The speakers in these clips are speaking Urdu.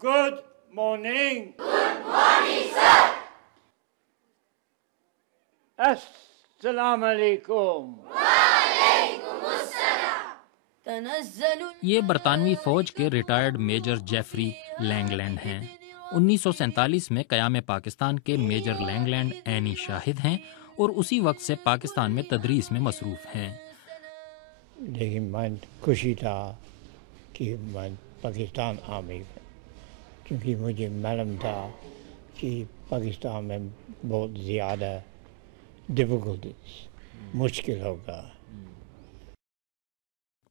Good morning. Good morning, sir. Assalamu alaikum. Walaikum assalam. یہ برطانوی فوج کے ریٹائرڈ میجر جیفری لینگلینڈ ہیں۔ 1947 میں قیام پاکستان کے میجر لینگلینڈ عینی شاہد ہیں اور اسی وقت سے پاکستان میں تدریس میں مصروف ہیں۔ لیکن میں خوشی تھا کہ میں پاکستان آرمی میں، کیونکہ مجھے معلوم تھا کہ پاکستان میں بہت زیادہ ڈیفیکلٹیز مشکل ہوگا۔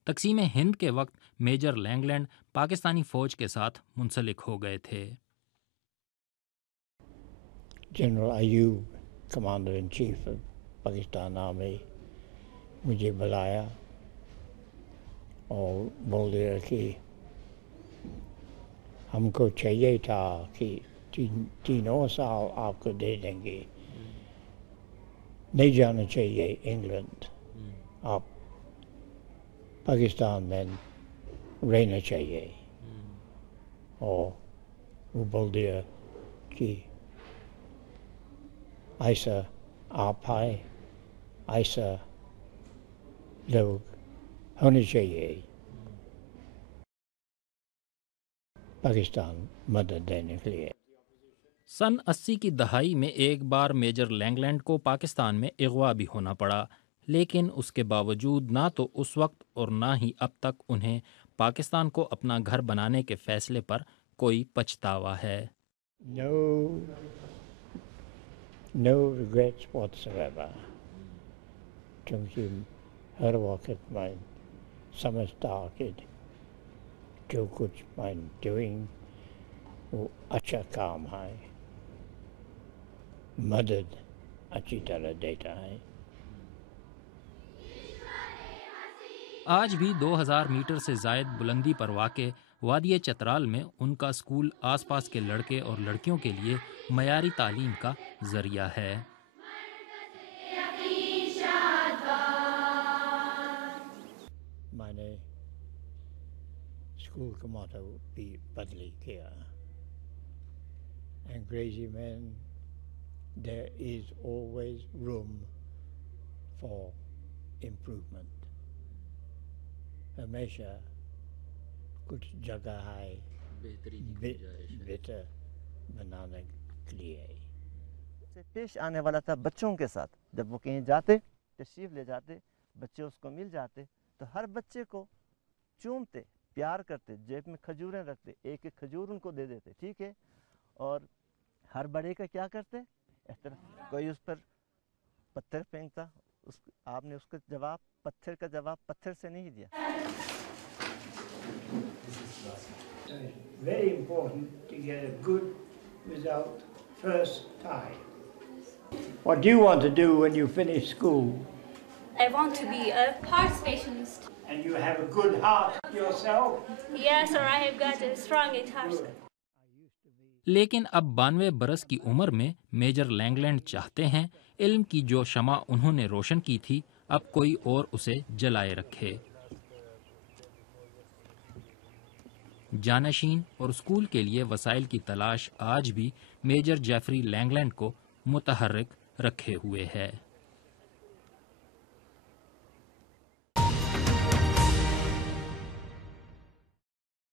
تقسیم ہند کے وقت میجر لینگلینڈ پاکستانی فوج کے ساتھ منسلک ہو گئے تھے۔ General Ayub commander in chief Pakistan army مجھے بلایا اور بول دیا کہ ہم کو چاہیے تھا کہ 3 سال آپ کو دے دیں گے، نہیں جانا چاہیے انگلینڈ، آپ پاکستان میں رہنا چاہیے۔ اور وہ بول دیا کہ ایسا آپ آئے، ایسا لوگ ہونے چاہیے پاکستان مدد دینے کے لیے۔ سن 80 کی دہائی میں ایک بار میجر لینگلینڈ کو پاکستان میں اغوا بھی ہونا پڑا، لیکن اس کے باوجود نہ تو اس وقت اور نہ ہی اب تک انہیں پاکستان کو اپنا گھر بنانے کے فیصلے پر کوئی پچھتاوا ہے۔ No regrets whatsoever، کیونکہ ہر وقت میں سمجھتا کہ جو کچھ میں ڈوئنگ وہ اچھا کام ہے، مدد اچھی طرح دیتا ہے۔ آج بھی 2000 میٹر سے زائد بلندی پر واقع وادی چترال میں ان کا اسکول آس پاس کے لڑکے اور لڑکیوں کے لیے معیاری تعلیم کا ذریعہ ہے۔ میں نے اسکول کا موٹو بھی بدلی کیا، انگریزی میں there is always room for improvement، ہمیشہ کچھ جگہ ہے بہتر بنانے کے لیے۔ سے پیش آنے والا تھا بچوں کے ساتھ، جب وہ کہیں جاتے تشریف لے جاتے، بچے اس کو مل جاتے تو ہر بچے کو چومتے، پیار کرتے، جیب میں کھجوریں رکھتے، ایک ایک کھجور ان کو دے دیتے، ٹھیک ہے، اور ہر بڑے کا کیا کرتے، احترام، کوئی اس پر پتھر پھینکتا، آپ نے اس کا جواب، پتھر کا جواب پتھر سے نہیں دیا۔ Very important to get a good result first time. What do you want to do when you finish school? I want to be a heart specialist. And you have a good heart yourself? Yes, sir, I have got a strong heart. لیکن اب 92 برس کی عمر میں میجر لینگلینڈ چاہتے ہیں علم کی جو شمع انہوں نے روشن کی تھی اب کوئی اور اسے جلائے رکھے۔ جانشین اور اسکول کے لیے وسائل کی تلاش آج بھی میجر جیفری لینگلینڈ کو متحرک رکھے ہوئے ہے۔